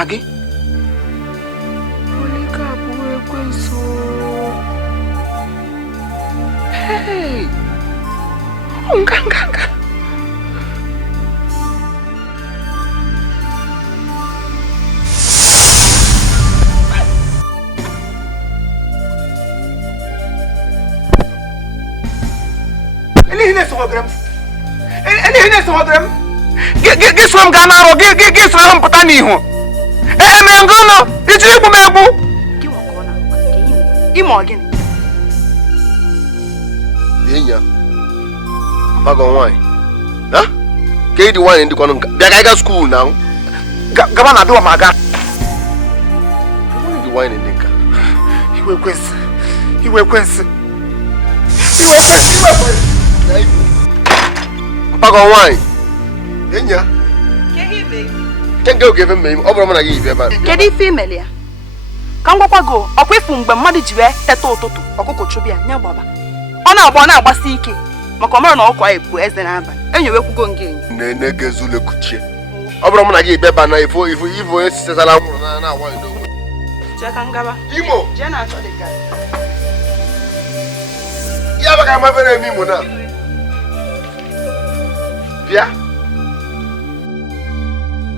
Maggie? Hey! Nganga. Ini sogram. Get some Ghana or get some Potaniho. Eh, Mangono, it's you, Mabu. You are gonna. Imo again. Inya. Pago wine. Huh? Get the wine in the corner. Gaga school now. Gavana do Maga. The wine in the car. He will quince. He will quince. Pago wine. Inya. Can go give him name. Over when I give you about. Get it female. Come go. A quick from the muddy jewel, Tato, or Coco Chubia, Yababa. On our bonnet was seeking. Macomber no quiet, as an abbot. And you will go and gain. Nene Zulu Kuchi. Over when I give Beba if you says around now. Jack and Gaba. Imo. Jenna, Yeah, but I'm a very Mimona. Yeah.